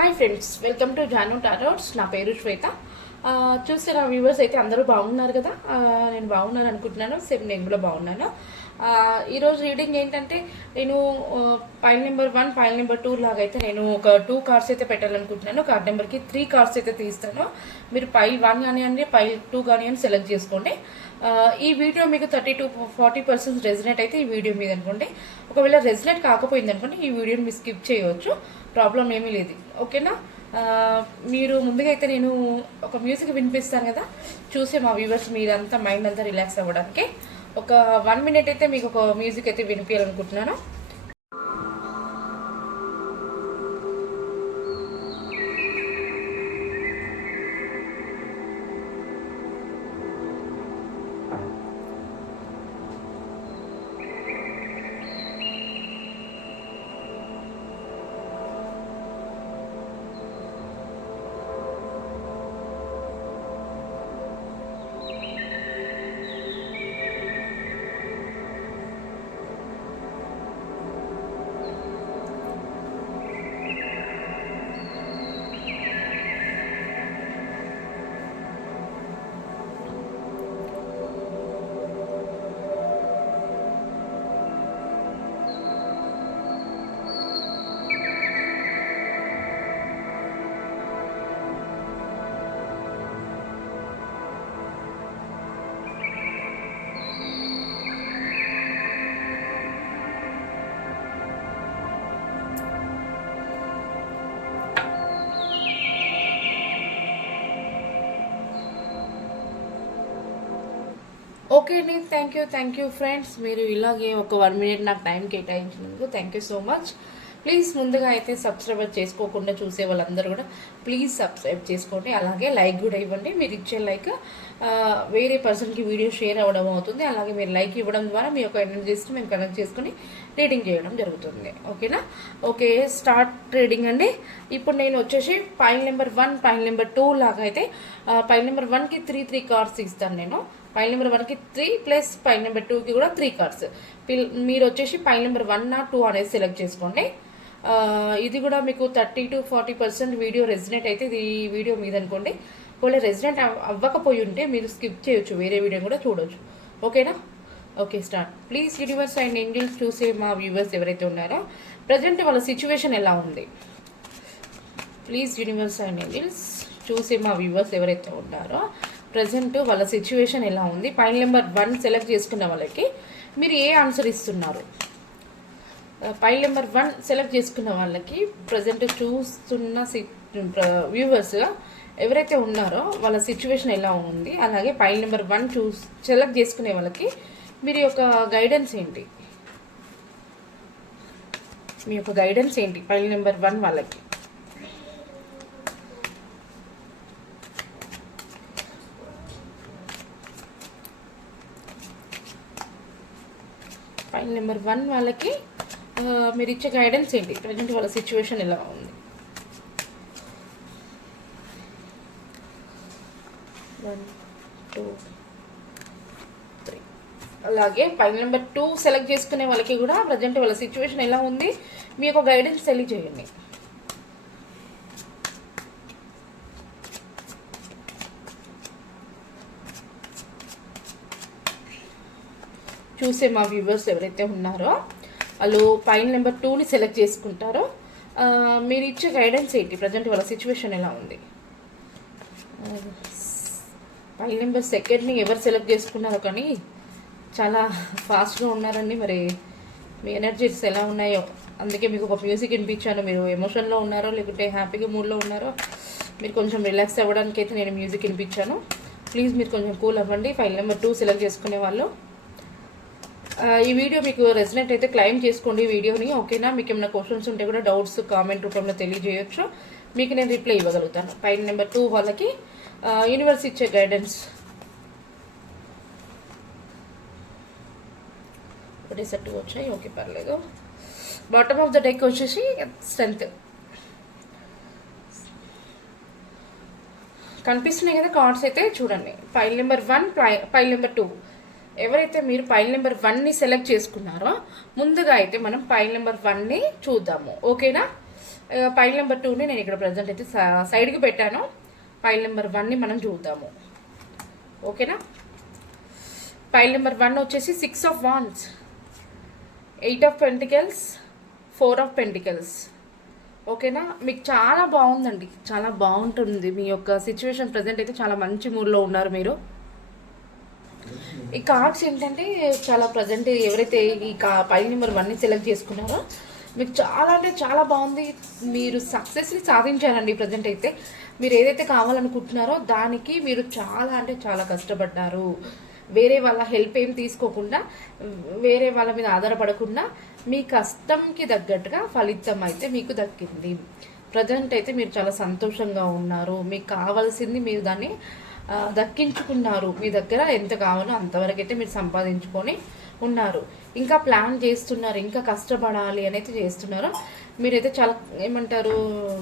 Hi friends, welcome to Janu tarots. నా పేరు శ్వేత. చూస్తే నా వ్యూవర్స్ అయితే అందరూ బాగున్నారు కదా. నేను బాగున్నాను అనుకుంటున్నాను. సేమ్ నేను కూడా బాగున్నాను. ఈరోజు రీడింగ్ ఏంటంటే నేను పైల్ నెంబర్ 1 పైల్ నెంబర్ 2 లాగా అయితే నేను ఒక 2 కార్డ్స్ అయితే పెట్టాలనుకుంటున్నాను. కార్డ్ నెంబర్కి 3 కార్డ్స్ అయితే తీస్తాను. మీరు పైల్ 1 కానివ్వండి, పైల్ 2 కానివ్వండి సెలెక్ట్ చేసుకోండి. ఈ వీడియో మీకు 30-40% రెజినేట్ అయితే ఈ వీడియో మీద అనుకోండి. ఒకవేళ రెజినేట్ కాకపోయింది అనుకోండి, ఈ వీడియోని మీరు స్కిప్ చేయవచ్చు, ప్రాబ్లం ఏమీ లేదు. ఓకేనా? మీరు ముందుగా అయితే నేను ఒక మ్యూజిక్ వినిపిస్తాను కదా, చూసే మా వ్యూవర్స్ మీరంతా మైండ్ అంతా రిలాక్స్ అవ్వడానికి ఒక 1 మినిట్ అయితే మీకు ఒక మ్యూజిక్ అయితే వినిపించాలనుకుంటున్నాను. ఓకే అండి, థ్యాంక్ యూ ఫ్రెండ్స్. మీరు ఇలాగే ఒక 1 మినిట్ నాకు టైం కేటాయించినందుకు thank you so much. Please ముందుగా అయితే సబ్స్క్రైబ్ చేసుకోకుండా చూసే వాళ్ళందరూ కూడా ప్లీజ్ సబ్స్క్రైబ్ చేసుకోండి. అలాగే లైక్ కూడా ఇవ్వండి. మీరు ఇచ్చే లైక్ వేరే పర్సన్కి వీడియో షేర్ అవ్వడం అవుతుంది. అలాగే మీరు లైక్ ఇవ్వడం ద్వారా మీ యొక్క ఎనర్జీస్ని మేము కనెక్ట్ చేసుకుని రీడింగ్ చేయడం జరుగుతుంది. ఓకేనా? ఓకే, స్టార్ట్ రీడింగ్ అండి. ఇప్పుడు నేను వచ్చేసి పైల్ నెంబర్ 1 పైల్ నెంబర్ 2 లాగా అయితే పైల్ నెంబర్ 1కి 3 కార్డ్స్ ఇస్తాను నేను. పైల్ నెంబర్ 1కి 3 ప్లస్ పైల్ నెంబర్ 2కి కూడా 3 కార్డ్స్. మీరు వచ్చేసి పైల్ నెంబర్ 1 2 అనేది సెలెక్ట్ చేసుకోండి. ఇది కూడా మీకు 30-40% వీడియో రెజినేట్ అయితే ఇది ఈ వీడియో మీద అనుకోండి. ఒకవేళ రెజినేట్ అవ్వకపోయి ఉంటే మీరు స్కిప్ చేయొచ్చు, వేరే వీడియో కూడా చూడొచ్చు. ఓకేనా? Okay, start. Please universe and angels చూసే మా వ్యూవర్స్ ఎవరైతే ఉన్నారో ప్రజెంట్ వాళ్ళ సిచ్యువేషన్ ఎలా ఉంది. ప్లీజ్ యూనివర్స్ అండ్ ఏంజల్స్ చూసే మా వ్యూవర్స్ ఎవరైతే ఉన్నారో ప్రజెంట్ వాళ్ళ సిచ్యువేషన్ ఎలా ఉంది. పైల్ నెంబర్ 1 సెలెక్ట్ చేసుకున్న వాళ్ళకి మీరు ఏ ఆన్సర్ ఇస్తున్నారు? పైల్ నెంబర్ 1 సెలెక్ట్ చేసుకున్న వాళ్ళకి ప్రజెంట్ చూస్తున్న వ్యూవర్స్ ఎవరైతే ఉన్నారో వాళ్ళ సిచ్యువేషన్ ఎలా ఉంది. అలాగే పైల్ నెంబర్ 1 సెలెక్ట్ చేసుకునే వాళ్ళకి మీరు యొక్క గైడెన్స్ ఏంటి? మీ యొక్క గైడెన్స్ ఏంటి పైల్ నెంబర్ 1 వాళ్ళకి? పైల్ నెంబర్ 1 వాళ్ళకి మీరు ఇచ్చే గైడెన్స్ ఏంటి? ప్రజెంట్ వాళ్ళ సిచ్యువేషన్ ఎలా ఉంది? 1 2 3. అలాగే పైల్ నెంబర్ 2 సెలెక్ట్ చేసుకునే వాళ్ళకి కూడా ప్రజెంట్ వాళ్ళ సిచ్యువేషన్ ఎలా ఉంది, మీ యొక్క గైడెన్స్ తెలియజేయండి. చూసే మా వ్యూవర్స్ ఎవరైతే ఉన్నారో వాళ్ళు పైల్ నెంబర్ 2ని సెలెక్ట్ చేసుకుంటారో మీరు ఇచ్చే గైడెన్స్ ఏంటి? ప్రజెంట్ వాళ్ళ సిచ్యువేషన్ ఎలా ఉంది? పైల్ నెంబర్ 2ని ఎవరు సెలెక్ట్ చేసుకున్నారో కానీ చాలా ఫాస్ట్గా ఉన్నారండి. మరి మీ ఎనర్జీస్ ఎలా ఉన్నాయో అందుకే మీకు ఒక మ్యూజిక్ వినిపించాను. మీరు ఎమోషన్లో ఉన్నారో లేకుంటే హ్యాపీగా మూడ్లో ఉన్నారో మీరు కొంచెం రిలాక్స్ అవ్వడానికి అయితే నేను మ్యూజిక్ వినిపించాను. ప్లీజ్ మీరు కొంచెం కూల్ అవ్వండి. పైల్ నెంబర్ 2 సెలెక్ట్ చేసుకునే వాళ్ళు ఈ వీడియో మీకు రెసిడెంట్ అయితే క్లైమ్ చేసుకోండి వీడియోని. ఓకేనా? మీకు ఏమైనా క్వశ్చన్స్ ఉంటే కూడా డౌట్స్ కామెంట్ రూపంలో తెలియజేయచ్చు, మీకు నేను రిప్లై ఇవ్వగలుగుతాను. పైల్ నెంబర్ 2 వాళ్ళకి యూనివర్స్ ఇచ్చే గైడెన్స్ ఒకటే సెట్ వచ్చాయి. ఓకే, పర్లేదు. బాటమ్ ఆఫ్ ద డెక్ వచ్చేసి స్ట్రెంత్ కనిపిస్తున్నాయి కదా కార్డ్స్ అయితే చూడండి. పైల్ నెంబర్ 1 పైల్ నెంబర్ 2 ఎవరైతే మీరు పైల్ నెంబర్ 1ని సెలెక్ట్ చేసుకున్నారో ముందుగా అయితే మనం పైల్ నెంబర్ 1ని చూద్దాము. ఓకేనా? పైల్ నెంబర్ 2ని నేను ఇక్కడ ప్రజెంట్ అయితే సైడ్కి పెట్టాను. పైల్ నెంబర్ 1ని మనం చూద్దాము. ఓకేనా. పైల్ నెంబర్ 1 వచ్చేసి 6 of wands, 8 of pentacles, 4 of pentacles. ఓకేనా. మీకు చాలా బాగుందండి, చాలా బాగుంటుంది. మీ యొక్క సిచ్యువేషన్ ప్రజెంట్ అయితే చాలా మంచి మూడ్లో ఉన్నారు మీరు. ఈ కార్డ్స్ ఏంటంటే చాలా ప్రజెంట్ ఎవరైతే ఈ పైల్ నెంబర్ 1ని సెలెక్ట్ చేసుకున్నారో మీకు చాలా అంటే చాలా బాగుంది. మీరు సక్సెస్ని సాధించారండి. ప్రజెంట్ అయితే మీరు ఏదైతే కావాలనుకుంటున్నారో దానికి మీరు చాలా అంటే చాలా కష్టపడ్డారు. వేరే వాళ్ళ హెల్ప్ ఏం తీసుకోకుండా, వేరే వాళ్ళ మీద ఆధారపడకుండా మీ కష్టంకి తగ్గట్టుగా ఫలితం అయితే మీకు దక్కింది. ప్రజెంట్ అయితే మీరు చాలా సంతోషంగా ఉన్నారు. మీకు కావాల్సింది మీరు దాన్ని దక్కించుకున్నారు. మీ దగ్గర ఎంత కావాలో అంతవరకు అయితే మీరు సంపాదించుకొని ఉన్నారు. ఇంకా ప్లాన్ చేస్తున్నారు, ఇంకా కష్టపడాలి అనేది చేస్తున్నారు. మీరైతే చాలా ఏమంటారు,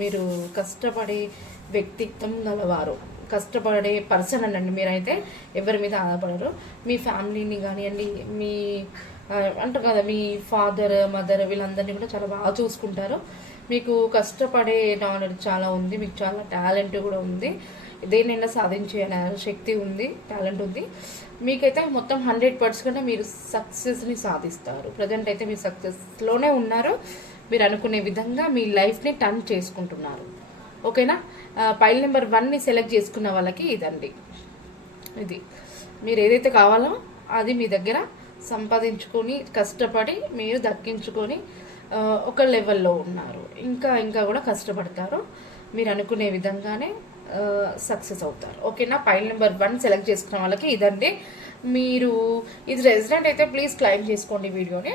మీరు కష్టపడే వ్యక్తిత్వం గలవారు, కష్టపడే పర్సన్ అనండి. మీరైతే ఎవరి మీద ఆధారపడరు. మీ ఫ్యామిలీని కానివ్వండి, మీ అంటారు కదా, మీ ఫాదర్ మదర్ వీళ్ళందరినీ కూడా చాలా బాగా చూసుకుంటారు. మీకు కష్టపడే నాలెడ్జ్ చాలా ఉంది, మీకు చాలా టాలెంట్ కూడా ఉంది. దేనైనా సాధించే శక్తి ఉంది, టాలెంట్ ఉంది. మీకైతే మొత్తం 100% మీరు సక్సెస్ని సాధిస్తారు. ప్రజెంట్ అయితే మీరు సక్సెస్లోనే ఉన్నారు. మీరు అనుకునే విధంగా మీ లైఫ్ని టర్న్ చేసుకుంటున్నారు. ఓకేనా. పైల్ నెంబర్ 1ని సెలెక్ట్ చేసుకున్న వాళ్ళకి ఇదండి. ఇది మీరు ఏదైతే కావాలో అది మీ దగ్గర సంపాదించుకొని కష్టపడి మీరు దక్కించుకొని ఒక లెవెల్లో ఉన్నారు. ఇంకా కూడా కష్టపడతారు. మీరు అనుకునే విధంగానే సక్సెస్ అవుతారు. ఓకేనా. పైల్ నెంబర్ 1 సెలెక్ట్ చేసుకున్న వాళ్ళకి ఇదండి. మీరు ఇది రెసిడెంట్ అయితే ప్లీజ్ క్లైమ్ చేసుకోండి వీడియోని.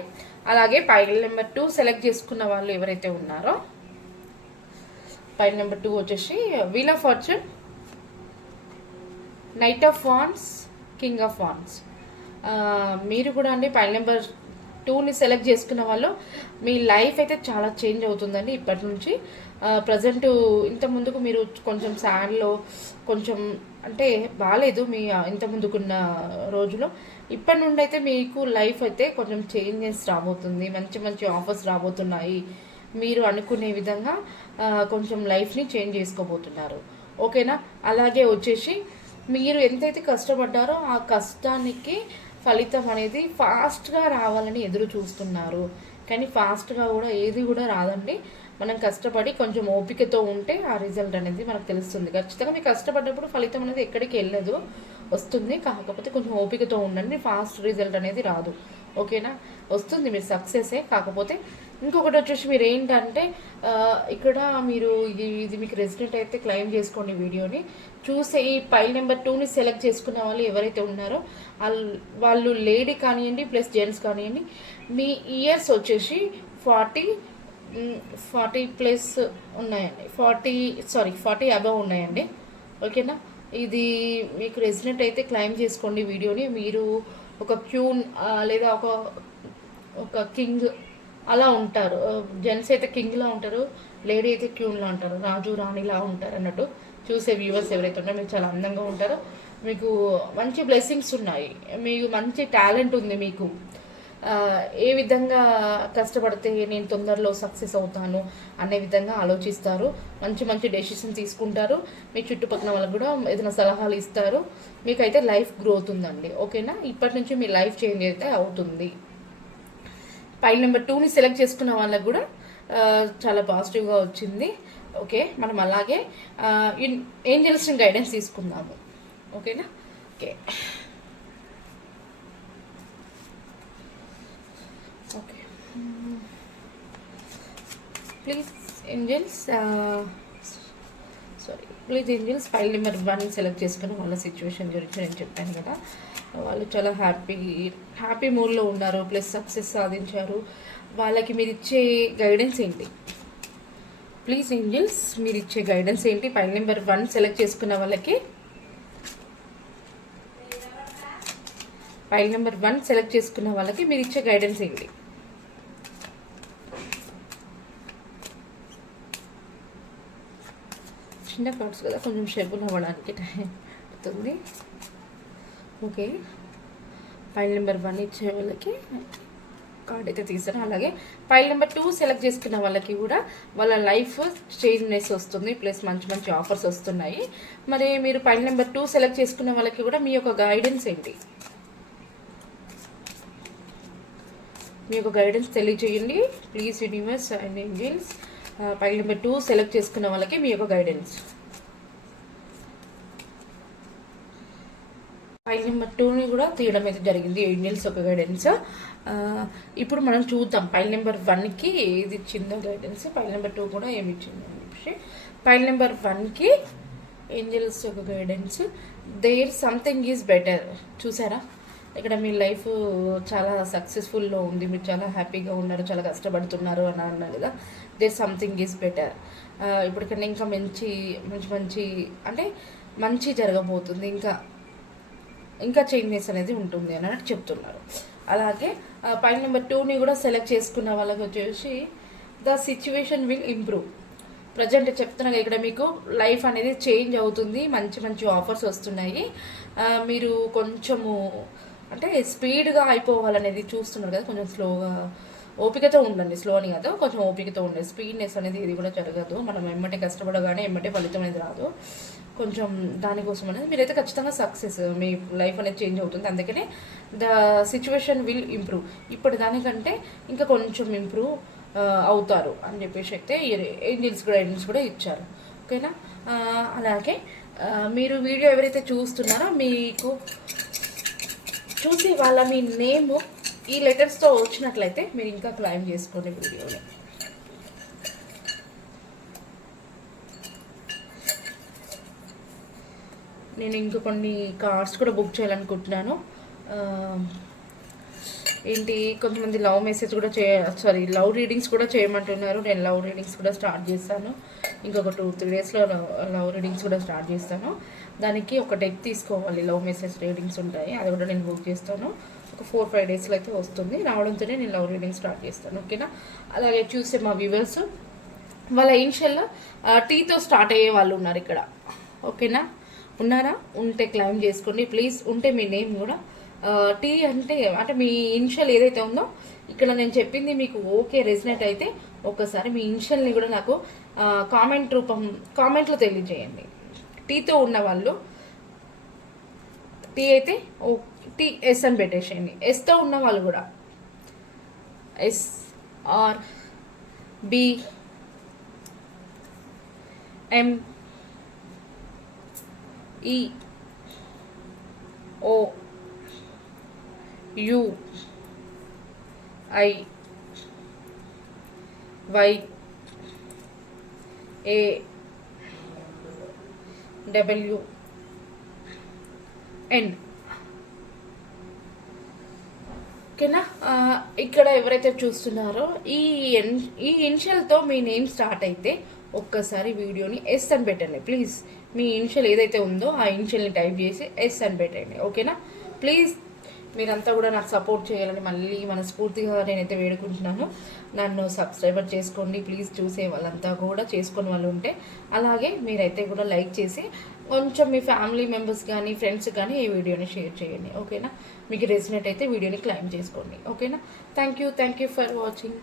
అలాగే పైల్ నెంబర్ 2 సెలెక్ట్ చేసుకున్న వాళ్ళు ఎవరైతే ఉన్నారో, పైల్ నెంబర్ 2 వచ్చేసి wheel of fortune, knight of wands, king of wands. మీరు కూడా అండి పైల్ నెంబర్ 2ని సెలెక్ట్ చేసుకున్న వాళ్ళు మీ లైఫ్ అయితే చాలా చేంజ్ అవుతుందండి ఇప్పటి నుంచి. ప్రజెంట్ ఇంత ముందుకు మీరు కొంచెం సాడ్లో కొంచెం అంటే బాగాలేదు మీ ఇంత ముందుకున్న రోజులో. ఇప్పటి నుండి అయితే మీకు లైఫ్ అయితే కొంచెం చేంజెస్ రాబోతుంది, మంచి మంచి ఆఫర్స్ రాబోతున్నాయి. మీరు అనుకునే విధంగా కొంచెం లైఫ్ని చేంజ్ చేసుకోబోతున్నారు. ఓకేనా. అలాగే వచ్చేసి మీరు ఎంతైతే కష్టపడ్డారో ఆ కష్టానికి ఫలితం అనేది ఫాస్ట్గా రావాలని ఎదురు చూస్తున్నారు. కానీ ఫాస్ట్గా కూడా ఏది కూడా రాదండి. మనం కష్టపడి కొంచెం ఓపికతో ఉంటే ఆ రిజల్ట్ అనేది మనకు తెలుస్తుంది. ఖచ్చితంగా మీరు కష్టపడ్డప్పుడు ఫలితం అనేది ఎక్కడికి వెళ్ళదు, వస్తుంది. కాకపోతే కొంచెం ఓపికతో ఉండండి, ఫాస్ట్ రిజల్ట్ అనేది రాదు. ఓకేనా. వస్తుంది, మీరు సక్సెసే. కాకపోతే ఇంకొకటి వచ్చేసి మీరు ఏంటంటే ఇక్కడ మీరు ఇది మీకు రెసిడెంట్ అయితే క్లెయిమ్ చేసుకోండి వీడియోని చూసే. ఈ పైల్ నెంబర్ 2ని సెలెక్ట్ చేసుకున్న వాళ్ళు ఎవరైతే ఉన్నారో వాళ్ళు లేడీ కానివ్వండి ప్లస్ జెంట్స్ కానివ్వండి, మీ ఇయర్స్ వచ్చేసి 40 ప్లస్ ఉన్నాయండి, 40 అబవ్ ఉన్నాయండి. ఓకేనా. ఇది మీకు రెసిడెంట్ అయితే క్లెయిమ్ చేసుకోండి వీడియోని. మీరు ఒక క్యూన్ లేదా ఒక కింగ్ అలా ఉంటారు. జెంట్స్ అయితే కింగ్లా ఉంటారు, లేడీ అయితే క్యూన్లా ఉంటారు, రాజు రాణిలా ఉంటారు అన్నట్టు. చూసే వ్యూవర్స్ ఎవరైతే ఉన్నారో మీరు చాలా అందంగా ఉంటారు. మీకు మంచి బ్లెస్సింగ్స్ ఉన్నాయి, మీకు మంచి టాలెంట్ ఉంది. మీకు ఏ విధంగా కష్టపడితే నేను తొందరలో సక్సెస్ అవుతాను అనే విధంగా ఆలోచిస్తారు. మంచి మంచి డెసిషన్ తీసుకుంటారు. మీ చుట్టుపక్కల వాళ్ళకు కూడా ఏదైనా సలహాలు ఇస్తారు. మీకైతే లైఫ్ గ్రోత్ ఉందండి. ఓకేనా. ఇప్పటి నుంచి మీ లైఫ్ చేంజ్ అయితే అవుతుంది. పైల్ నెంబర్ 2ని సెలెక్ట్ చేసుకున్న వాళ్ళకు కూడా చాలా పాజిటివ్గా వచ్చింది. ఓకే. మనం అలాగే ఏంజల్స్ని గైడెన్స్ తీసుకుందాము. ఓకేనా. Okay. Okay please angels file number 1 select చేసుకుని వాళ్ళ సిచ్యువేషన్ గురించి నేను చెప్పాను కదా. వాళ్ళు చాలా హ్యాపీ మూడ్లో ఉన్నారు, ప్లస్ సక్సెస్ సాధించారు. వాళ్ళకి మీరు ఇచ్చే గైడెన్స్ ఏంటి? ప్లీజ్ ఏంజల్స్ మీరు ఇచ్చే గైడెన్స్ ఏంటి? ఫైల్ నెంబర్ 1 సెలెక్ట్ చేసుకున్న వాళ్ళకి ఫైల్ నెంబర్ 1 సెలెక్ట్ చేసుకున్న వాళ్ళకి మీరు ఇచ్చే గైడెన్స్ ఏంటి? చిన్న కార్డ్స్ కదా, కొంచెం షెబుల్ అవ్వడానికి టైం పడుతుంది. ఓకే. ఫైల్ నెంబర్ 1 ఇచ్చే వాళ్ళకి కార్డ్ అయితే తీసాను. అలాగే పైల్ నెంబర్ 2 సెలెక్ట్ చేసుకున్న వాళ్ళకి కూడా వాళ్ళ లైఫ్ చేంజ్నెస్ వస్తుంది, ప్లస్ మంచి మంచి ఆఫర్స్ వస్తున్నాయి. మరి మీరు పైల్ నెంబర్ 2 సెలెక్ట్ చేసుకున్న వాళ్ళకి కూడా మీ యొక్క గైడెన్స్ ఏంటి, మీ యొక్క గైడెన్స్ తెలియజేయండి please universe and angels. Pile number 2 select చేసుకున్న వాళ్ళకి మీ యొక్క గైడెన్స్. పైల్ నెంబర్ 2ని కూడా తీయడం అయితే జరిగింది, ఏంజల్స్ ఒక గైడెన్స్. ఇప్పుడు మనం చూద్దాం పైల్ నెంబర్ 1కి ఏది ఇచ్చిందో గైడెన్స్, పైల్ నెంబర్ 2 కూడా ఏమి ఇచ్చిందో అని చెప్పి. పైల్ నెంబర్ 1కి ఏంజల్స్ ఒక guidance. There something is better. చూసారా, ఇక్కడ మీ లైఫ్ చాలా సక్సెస్ఫుల్లో ఉంది, మీరు చాలా హ్యాపీగా ఉన్నారు, చాలా కష్టపడుతున్నారు అని అన్నారు కదా. There something is better. ఇప్పటికన్నా ఇంకా మంచి మంచి మంచి అంటే మంచి జరగబోతుంది, ఇంకా చేంజెస్ అనేది ఉంటుంది అన్నట్టు చెప్తున్నారు. అలాగే పైల్ నెంబర్ 2ని కూడా సెలెక్ట్ చేసుకున్న వాళ్ళకి వచ్చేసి the situation will improve. Present చెప్తున్నాగా ఇక్కడ మీకు లైఫ్ అనేది చేంజ్ అవుతుంది, మంచి మంచి ఆఫర్స్ వస్తున్నాయి. మీరు కొంచెము అంటే స్పీడ్గా అయిపోవాలనేది చూస్తున్నారు కదా, కొంచెం స్లోగా ఓపికతో ఉండండి. స్లో అని కాదు, కొంచెం ఓపికతో ఉండండి. స్పీడ్నెస్ అనేది ఇది కూడా జరగదు, మనం ఎమ్మటే కష్టపడగానే ఎమ్మటే ఫలితం అనేది రాదు. కొంచెం దానికోసం అనేది మీరైతే ఖచ్చితంగా సక్సెస్, మీ లైఫ్ అనేది చేంజ్ అవుతుంది. అందుకనే ద సిచ్యువేషన్ విల్ ఇంప్రూవ్, ఇప్పుడు దానికంటే ఇంకా కొంచెం ఇంప్రూవ్ అవుతారు అని చెప్పేసి అయితే ఏంజల్స్ గైడెన్స్ కూడా ఇచ్చారు. ఓకేనా. అలాగే మీరు వీడియో ఎవరైతే చూస్తున్నారో మీకు చూసి వాళ్ళ మీ నేమ్ ఈ లెటర్స్తో వచ్చినట్లయితే మీరు ఇంకా క్లైమ్ చేసుకోండి వీడియోని. నేను ఇంకా కొన్ని కార్డ్స్ కూడా బుక్ చేయాలనుకుంటున్నాను. ఏంటి, కొంతమంది లవ్ మెసేజ్ కూడా లవ్ రీడింగ్స్ కూడా చేయమంటున్నారు. నేను లవ్ రీడింగ్స్ కూడా స్టార్ట్ చేస్తాను, ఇంకొక 2-3 డేస్లో లవ్ రీడింగ్స్ కూడా స్టార్ట్ చేస్తాను. దానికి ఒక డెక్ తీసుకోవాలి, లవ్ మెసేజ్ రీడింగ్స్ ఉంటాయి, అది కూడా నేను బుక్ చేస్తాను. ఒక 4-5 డేస్లో అయితే వస్తుంది, రావడంతోనే నేను లవ్ రీడింగ్ స్టార్ట్ చేస్తాను. ఓకేనా. అలాగే చూస్తే మా వ్యూవర్స్ వాళ్ళ ఇనిషియల్ టీతో స్టార్ట్ అయ్యే వాళ్ళు ఉన్నారు ఇక్కడ. ఓకేనా, ఉన్నారా? ఉంటే క్లైమ్ చేసుకోండి ప్లీజ్. ఉంటే మీ నేమ్ కూడా టీ అంటే మీ ఇనిషియల్ ఏదైతే ఉందో ఇక్కడ నేను చెప్పింది మీకు ఓకే రెసినేట్ అయితే ఒక్కసారి మీ ఇనిషియల్ని కూడా నాకు కామెంట్లో తెలియజేయండి. టీతో ఉన్న వాళ్ళు టీ అయితే ఎస్ అని పెట్టేసేయండి. ఎస్తో ఉన్న వాళ్ళు కూడా SR BEUIYAWN. ఓకేనా. ఇక్కడ ఎవరైతే చూస్తున్నారో ఈ ఇనిషియల్తో మీ నేమ్ స్టార్ట్ అయితే ఒక్కసారి వీడియోని ఎస్ అని పెట్టండి ప్లీజ్. మీ ఇనిషియల్ ఏదైతే ఉందో ఆ ఇనిషియల్ని టైప్ చేసి ఎస్ అని పెట్టండి. ఓకేనా. ప్లీజ్ మీరంతా కూడా నాకు సపోర్ట్ చేయాలని మళ్ళీ మనస్ఫూర్తిగా నేనైతే వేడుకుంటున్నాను. నన్ను సబ్స్క్రైబర్ చేసుకోండి ప్లీజ్. చూసే వాళ్ళంతా కూడా చేసుకునే వాళ్ళు ఉంటే అలాగే మీరైతే కూడా లైక్ చేసి కొంచెం మీ ఫ్యామిలీ మెంబర్స్ కానీ ఫ్రెండ్స్ కానీ ఈ వీడియోని షేర్ చేయండి. ఓకేనా. మీకు రెసినేట్ అయితే వీడియోని క్లైమ్ చేసుకోండి. ఓకేనా. Thank you for watching.